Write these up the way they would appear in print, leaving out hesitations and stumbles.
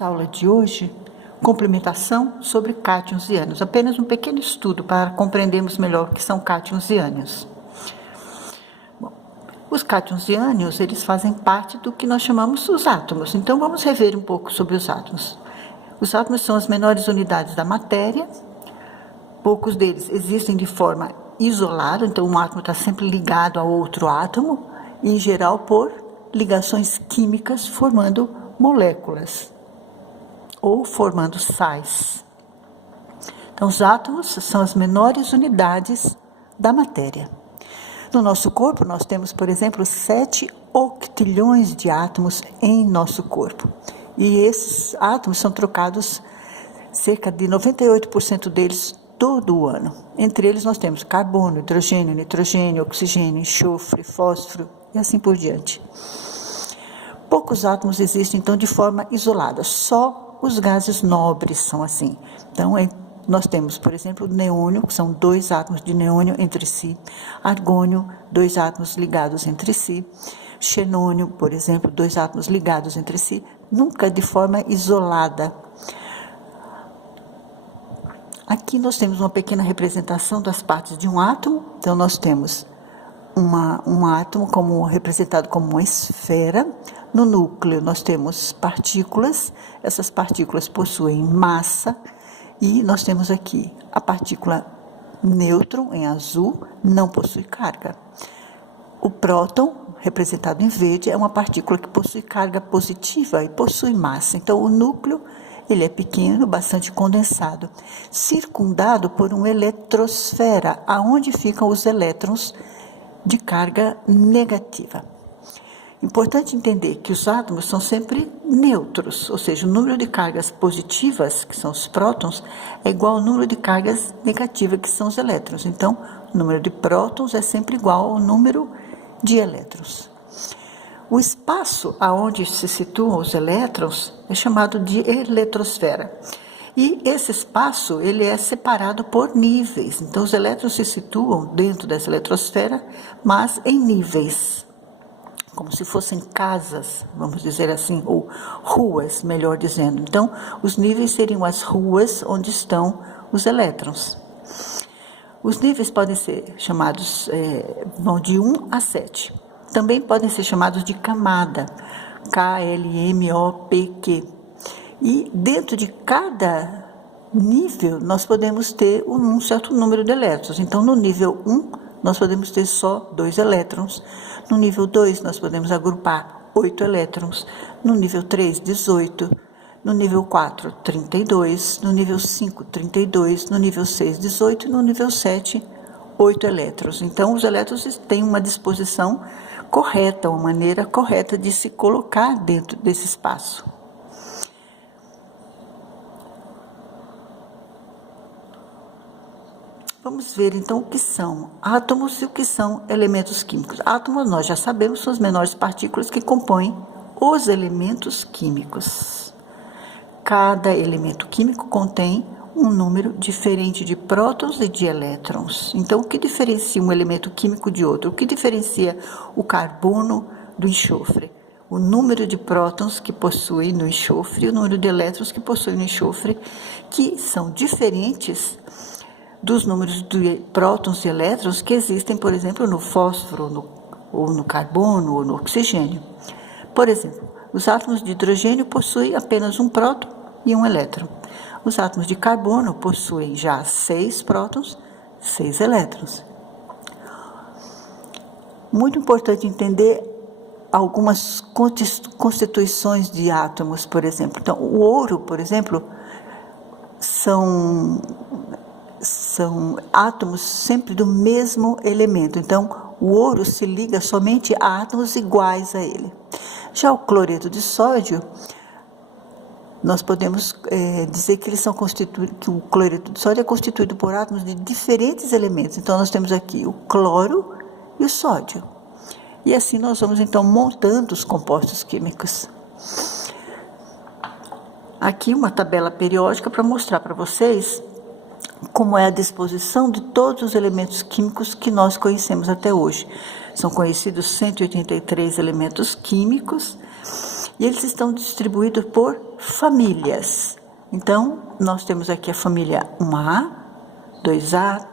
Aula de hoje, complementação sobre cátions e ânions. Apenas um pequeno estudo para compreendermos melhor o que são cátions e ânions. Bom, os cátions e ânions, eles fazem parte do que nós chamamos os átomos. Então, vamos rever um pouco sobre os átomos. Os átomos são as menores unidades da matéria. Poucos deles existem de forma isolada, então um átomo está sempre ligado a outro átomo, e, em geral, por ligações químicas formando moléculas ou formando sais. Então, os átomos são as menores unidades da matéria. No nosso corpo, nós temos, por exemplo, 7 octilhões de átomos em nosso corpo. E esses átomos são trocados, cerca de 98% deles, todo o ano. Entre eles, nós temos carbono, hidrogênio, nitrogênio, oxigênio, enxofre, fósforo e assim por diante. Poucos átomos existem, então, de forma isolada. Só os gases nobres são assim. Então, nós temos, por exemplo, neônio, que são 2 átomos de neônio entre si, argônio, 2 átomos ligados entre si, xenônio, por exemplo, 2 átomos ligados entre si, nunca de forma isolada. Aqui nós temos uma pequena representação das partes de um átomo. Então, nós temos um átomo representado como uma esfera. No núcleo nós temos partículas, essas partículas possuem massa, e nós temos aqui a partícula nêutron, em azul, não possui carga. O próton, representado em verde, é uma partícula que possui carga positiva e possui massa. Então, o núcleo, ele é pequeno, bastante condensado, circundado por uma eletrosfera, aonde ficam os elétrons de carga negativa. Importante entender que os átomos são sempre neutros, ou seja, o número de cargas positivas, que são os prótons, é igual ao número de cargas negativas, que são os elétrons. Então, o número de prótons é sempre igual ao número de elétrons. O espaço aonde se situam os elétrons é chamado de eletrosfera. E esse espaço, ele é separado por níveis. Então, os elétrons se situam dentro dessa eletrosfera, mas em níveis, como se fossem casas, vamos dizer assim, ou ruas, melhor dizendo. Então, os níveis seriam as ruas onde estão os elétrons. Os níveis podem ser chamados, vão de 1 a 7. Também podem ser chamados de camada, KLMOPQ. E dentro de cada nível, nós podemos ter um certo número de elétrons. Então, no nível 1, nós podemos ter só 2 elétrons. No nível 2, nós podemos agrupar 8 elétrons. No nível 3, 18. No nível 4, 32. No nível 5, 32. No nível 6, 18. E no nível 7, 8 elétrons. Então, os elétrons têm uma disposição correta, uma maneira correta de se colocar dentro desse espaço. Vamos ver, então, o que são átomos e o que são elementos químicos. Átomos, nós já sabemos, são as menores partículas que compõem os elementos químicos. Cada elemento químico contém um número diferente de prótons e de elétrons. Então, o que diferencia um elemento químico de outro? O que diferencia o carbono do enxofre? O número de prótons que possui no enxofre e o número de elétrons que possui no enxofre, que são diferentes dos números de prótons e elétrons que existem, por exemplo, no fósforo, ou no carbono, ou no oxigênio. Por exemplo, os átomos de hidrogênio possuem apenas um próton e um elétron. Os átomos de carbono possuem já 6 prótons, 6 elétrons. Muito importante entender algumas constituições de átomos, por exemplo. Então, o ouro, por exemplo, são átomos sempre do mesmo elemento. Então, o ouro se liga somente a átomos iguais a ele. Já o cloreto de sódio, nós podemos dizer que que o cloreto de sódio é constituído por átomos de diferentes elementos. Então, nós temos aqui o cloro e o sódio. E assim nós vamos, então, montando os compostos químicos. Aqui uma tabela periódica para mostrar para vocês como é a disposição de todos os elementos químicos que nós conhecemos até hoje. São conhecidos 183 elementos químicos E eles estão distribuídos por famílias. Então, nós temos aqui a família 1A, 2A,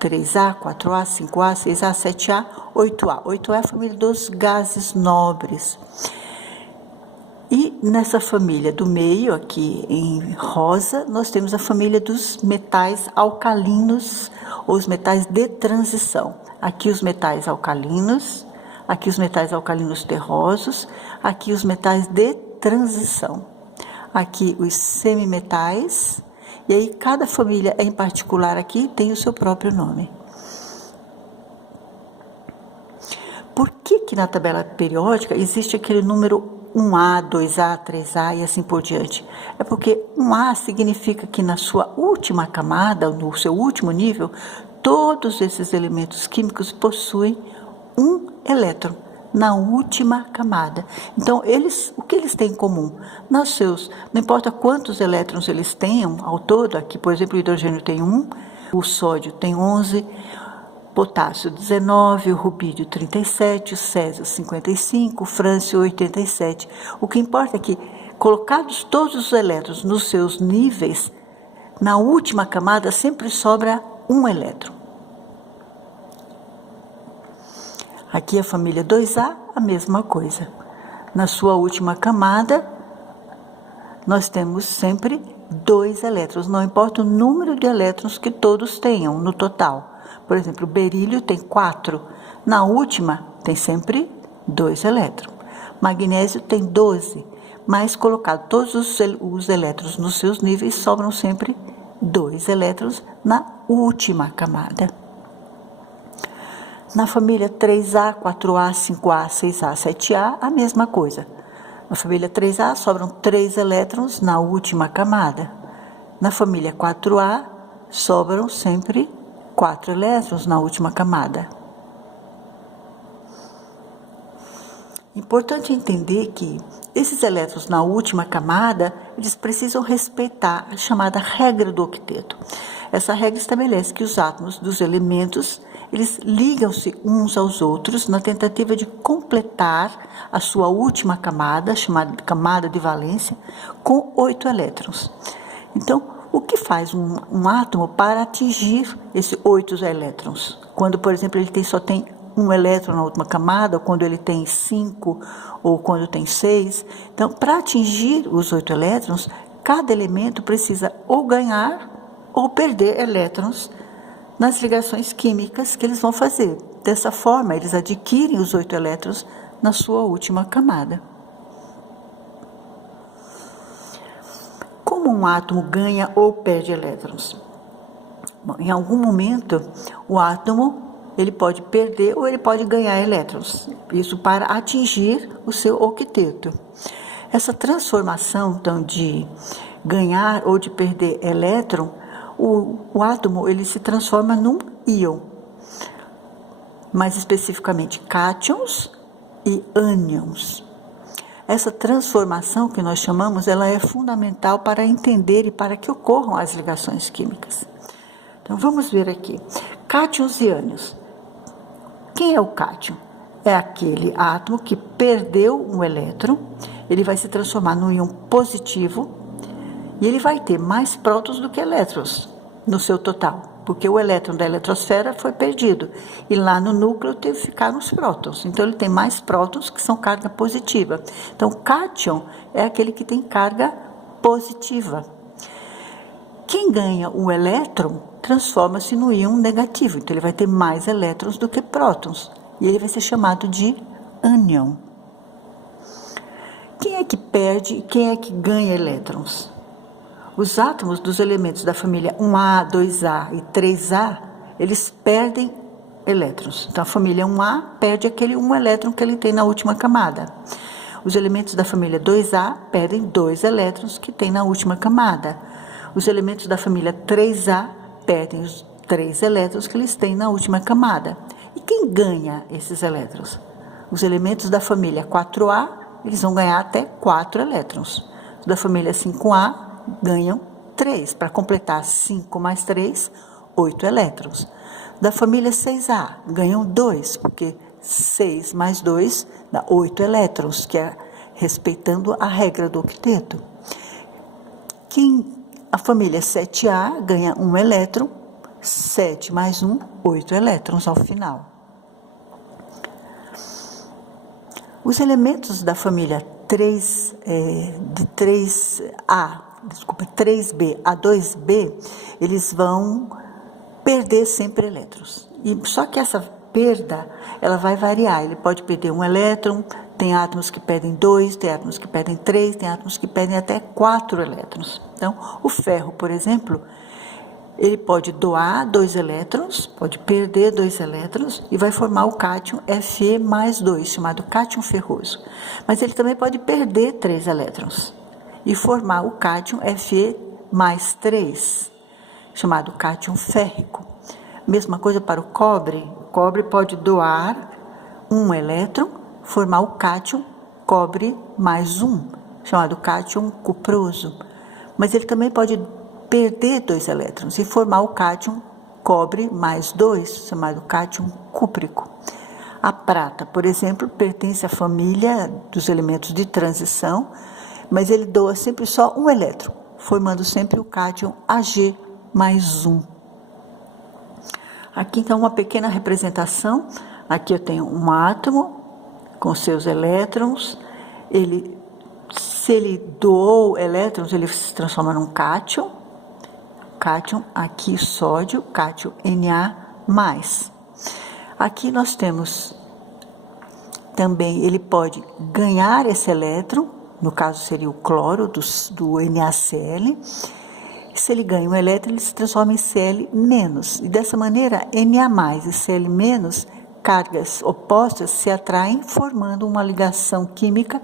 3A, 4A, 5A, 6A, 7A, 8A. 8A é a família dos gases nobres. E nessa família do meio, aqui em rosa, nós temos a família dos metais alcalinos, ou os metais de transição. Aqui os metais alcalinos, aqui os metais alcalinos terrosos, aqui os metais de transição. Aqui os semimetais, e aí cada família em particular aqui tem o seu próprio nome. Por que na tabela periódica existe aquele número 1A, 2A, 3A e assim por diante? É porque 1A significa que na sua última camada, no seu último nível, todos esses elementos químicos possuem um elétron na última camada. Então, o que eles têm em comum? Não importa quantos elétrons eles tenham ao todo, aqui, por exemplo, o hidrogênio tem 1, o sódio tem 11, potássio 19, o rubídio 37, o césio 55, o frâncio 87. O que importa é que, colocados todos os elétrons nos seus níveis, na última camada sempre sobra um elétron. Aqui a família 2A, a mesma coisa. Na sua última camada, nós temos sempre 2 elétrons, não importa o número de elétrons que todos tenham no total. Por exemplo, o berílio tem 4, na última tem sempre 2 elétrons. Magnésio tem 12, mas colocado todos os elétrons nos seus níveis, sobram sempre 2 elétrons na última camada. Na família 3A, 4A, 5A, 6A, 7A, a mesma coisa. Na família 3A, sobram 3 elétrons na última camada. Na família 4A, sobram sempre 4 elétrons na última camada. Importante entender que esses elétrons na última camada, eles precisam respeitar a chamada regra do octeto. Essa regra estabelece que os átomos dos elementos, eles ligam-se uns aos outros na tentativa de completar a sua última camada, chamada camada de valência, com 8 elétrons. Então, o que faz um átomo para atingir esses 8 elétrons? Quando, por exemplo, ele só tem um elétron na última camada, ou quando ele tem 5, ou quando tem 6. Então, para atingir os 8 elétrons, cada elemento precisa ou ganhar ou perder elétrons nas ligações químicas que eles vão fazer. Dessa forma, eles adquirem os 8 elétrons na sua última camada. Como um átomo ganha ou perde elétrons? Bom, em algum momento, o átomo ele pode perder ou ele pode ganhar elétrons. Isso para atingir o seu octeto. Essa transformação, então, de ganhar ou de perder elétron, o átomo ele se transforma num íon, mais especificamente cátions e ânions. Essa transformação que nós chamamos, ela é fundamental para entender e para que ocorram as ligações químicas. Então vamos ver aqui, cátions e ânions. Quem é o cátion? É aquele átomo que perdeu um elétron, ele vai se transformar num íon positivo, e ele vai ter mais prótons do que elétrons no seu total, porque o elétron da eletrosfera foi perdido, e lá no núcleo ficaram os prótons, então ele tem mais prótons que são carga positiva. Então, cátion é aquele que tem carga positiva. Quem ganha o elétron transforma-se no íon negativo, então ele vai ter mais elétrons do que prótons, e ele vai ser chamado de ânion. Quem é que perde e quem é que ganha elétrons? Os átomos dos elementos da família 1A, 2A e 3A, eles perdem elétrons. Então, a família 1A perde aquele 1 elétron que ele tem na última camada. Os elementos da família 2A perdem 2 elétrons que tem na última camada. Os elementos da família 3A perdem os 3 elétrons que eles têm na última camada. E quem ganha esses elétrons? Os elementos da família 4A, eles vão ganhar até 4 elétrons. Os da família 5A ganham 3, para completar 5 mais 3, 8 elétrons. Da família 6A, ganham 2, porque 6 mais 2 dá 8 elétrons, que é respeitando a regra do octeto. A família 7A ganha 1 elétron, 7 mais 1, 8 elétrons ao final. Os elementos da família 3B a 2B, eles vão perder sempre elétrons. Só que essa perda, ela vai variar. Ele pode perder 1 elétron, tem átomos que perdem 2, tem átomos que perdem 3, tem átomos que perdem até 4 elétrons. Então, o ferro, por exemplo, ele pode doar 2 elétrons, pode perder 2 elétrons e vai formar o cátion Fe mais 2, chamado cátion ferroso. Mas ele também pode perder 3 elétrons e formar o cátion Fe mais 3, chamado cátion férrico. Mesma coisa para o cobre. O cobre pode doar 1 elétron, formar o cátion cobre mais 1, chamado cátion cuproso. Mas ele também pode perder 2 elétrons e formar o cátion cobre mais 2, chamado cátion cúprico. A prata, por exemplo, pertence à família dos elementos de transição, mas ele doa sempre só 1 elétron, formando sempre o cátion Ag mais 1. Aqui então uma pequena representação. Aqui eu tenho um átomo com seus elétrons. Se ele doou elétrons, ele se transforma num cátion. Cátion, aqui sódio, cátion Na+. Aqui nós temos também, ele pode ganhar esse elétron, no caso seria o cloro do NaCl. Se ele ganha um elétron, ele se transforma em Cl-. E dessa maneira, Na+ e Cl-, cargas opostas se atraem, formando uma ligação química,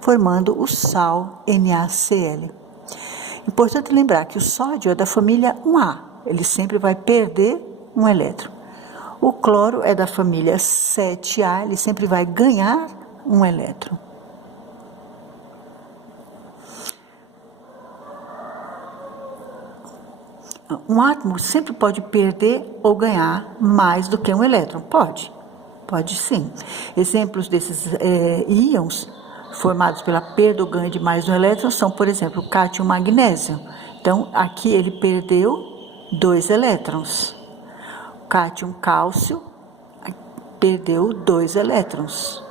formando o sal NaCl. Importante lembrar que o sódio é da família 1A, ele sempre vai perder 1 elétron. O cloro é da família 7A, ele sempre vai ganhar 1 elétron. Um átomo sempre pode perder ou ganhar mais do que 1 elétron? Pode sim. Exemplos desses íons formados pela perda ou ganho de mais 1 elétron são, por exemplo, o cátion magnésio. Então, aqui ele perdeu 2 elétrons. O cátion cálcio perdeu 2 elétrons.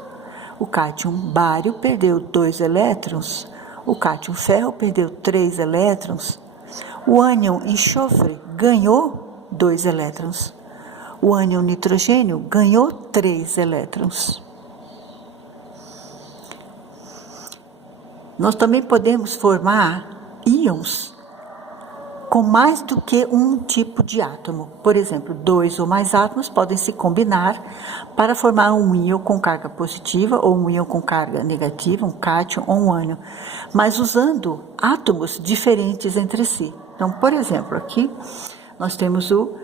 O cátion bário perdeu 2 elétrons. O cátion ferro perdeu 3 elétrons. O ânion enxofre ganhou 2 elétrons. O ânion nitrogênio ganhou 3 elétrons. Nós também podemos formar íons com mais do que um tipo de átomo. Por exemplo, 2 ou mais átomos podem se combinar para formar um íon com carga positiva ou um íon com carga negativa, um cátion ou um ânion, mas usando átomos diferentes entre si. Então, por exemplo, aqui nós temos o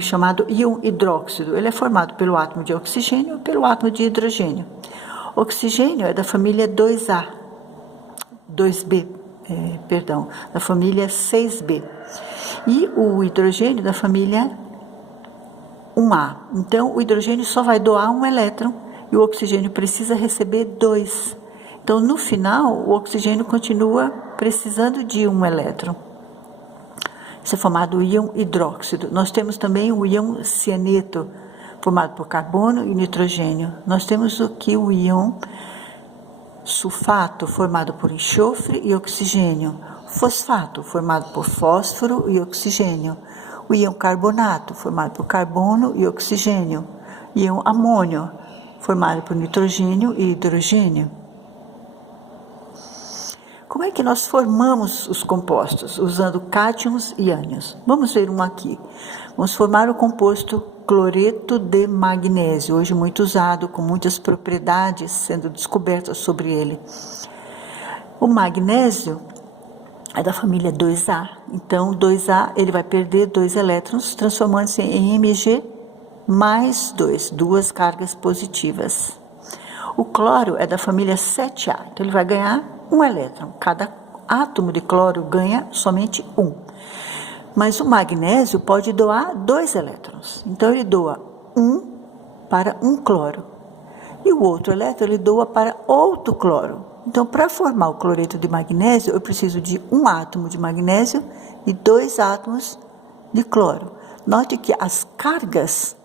chamado íon hidróxido. Ele é formado pelo átomo de oxigênio e pelo átomo de hidrogênio. O oxigênio é da família 2B, da família 6B. E o hidrogênio da família 1A. Então, o hidrogênio só vai doar 1 elétron e o oxigênio precisa receber 2. Então, no final, o oxigênio continua precisando de 1 elétron. Isso é formado o íon hidróxido. Nós temos também o íon cianeto, formado por carbono e nitrogênio. Nós temos aqui o íon sulfato, formado por enxofre e oxigênio. Fosfato, formado por fósforo e oxigênio. O íon carbonato, formado por carbono e oxigênio. Íon amônio, formado por nitrogênio e hidrogênio. Como é que nós formamos os compostos? Usando cátions e ânions. Vamos ver um aqui. Vamos formar o composto cloreto de magnésio, hoje muito usado, com muitas propriedades sendo descobertas sobre ele. O magnésio é da família 2A, então 2A ele vai perder 2 elétrons, transformando-se em Mg mais 2, 2 cargas positivas. O cloro é da família 7A, então ele vai ganhar 1 elétron, cada átomo de cloro ganha somente 1. Mas o magnésio pode doar 2 elétrons, então ele doa 1 para um cloro. E o outro elétron ele doa para outro cloro. Então, para formar o cloreto de magnésio, eu preciso de um átomo de magnésio e 2 átomos de cloro. Note que as cargas,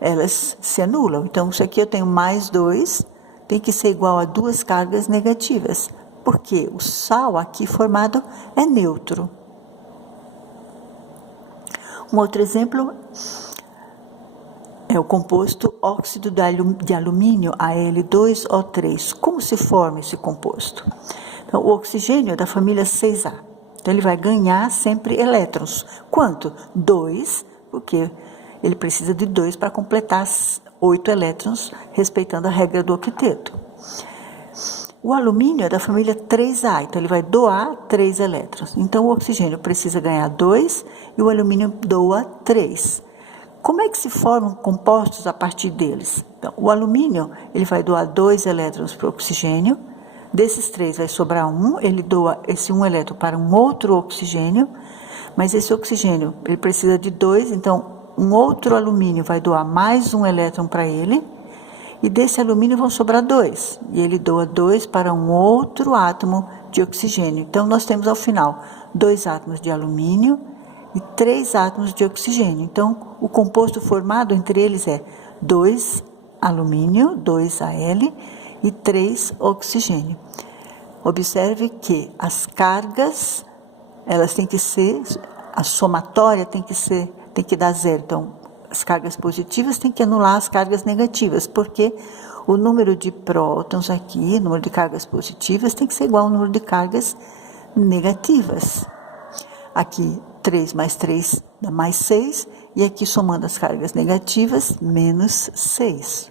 elas se anulam. Então, isso aqui eu tenho mais 2, tem que ser igual a 2 cargas negativas, porque o sal aqui formado é neutro. Um outro exemplo é o composto óxido de alumínio, Al2O3. Como se forma esse composto? Então, o oxigênio é da família 6A. Então, ele vai ganhar sempre elétrons. Quanto? 2, porque ele precisa de 2 para completar 8 elétrons, respeitando a regra do octeto. O alumínio é da família 3A, então ele vai doar 3 elétrons. Então, o oxigênio precisa ganhar 2 e o alumínio doa 3. Como é que se formam compostos a partir deles? Então, o alumínio ele vai doar 2 elétrons para o oxigênio. Desses 3 vai sobrar 1, ele doa esse 1 elétron para um outro oxigênio, mas esse oxigênio ele precisa de 2, então um outro alumínio vai doar mais 1 elétron para ele, e desse alumínio vão sobrar 2, e ele doa 2 para um outro átomo de oxigênio. Então, nós temos ao final 2 átomos de alumínio e 3 átomos de oxigênio. Então, o composto formado entre eles é 2 alumínio, 2 Al e 3 oxigênio. Observe que as cargas, elas têm que ser, a somatória tem que dar 0. Então, as cargas positivas têm que anular as cargas negativas, porque o número de prótons aqui, o número de cargas positivas, tem que ser igual ao número de cargas negativas. Aqui, 3 mais 3 dá mais 6, e aqui somando as cargas negativas, menos 6.